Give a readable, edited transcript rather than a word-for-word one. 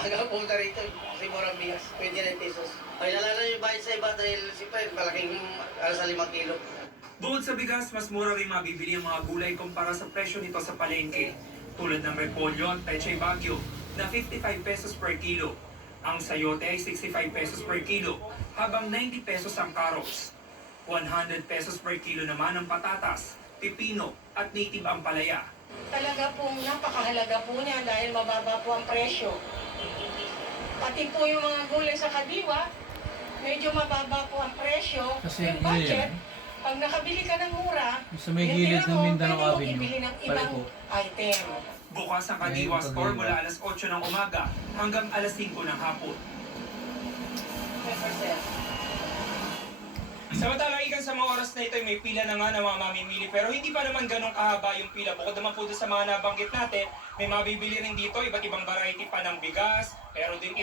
maaga pumunta rito. Kasi murang bigas, 29 pesos. Ay, nalala yung bayad sa iba dahil siyempre malaking sa 5 kilo. Bukod sa bigas, mas mura rin mabibili ang mga gulay kumpara sa presyo nito sa palengke. Tulad ng repolyo at pechay bagyo na 55 pesos per kilo. Ang sayote ay 65 pesos per kilo, habang 90 pesos ang carrots. 100 pesos per kilo naman ang patatas, pipino at native ang palaya. Talaga pong napakahalaga po niya dahil mababa po ang presyo. Pati po yung mga gulay sa Kadiwa, medyo mababa po ang presyo. Kasi yung budget, pag nakabili ka ng mura, sa may gilid ng Mindanao pwede mong Avenue, ibili ng ibang item. Bukas ang Kadiwa Store mula alas 8 ng umaga hanggang alas 5 ng hapon. Samantala, ikan sa mga oras na ito ay may pila na nga na mga mamimili pero hindi pa naman ganun kahaba yung pila. Bukod naman po doon sa mga nabanggit natin, may mabibili rin dito iba't ibang variety pa ng bigas, pero din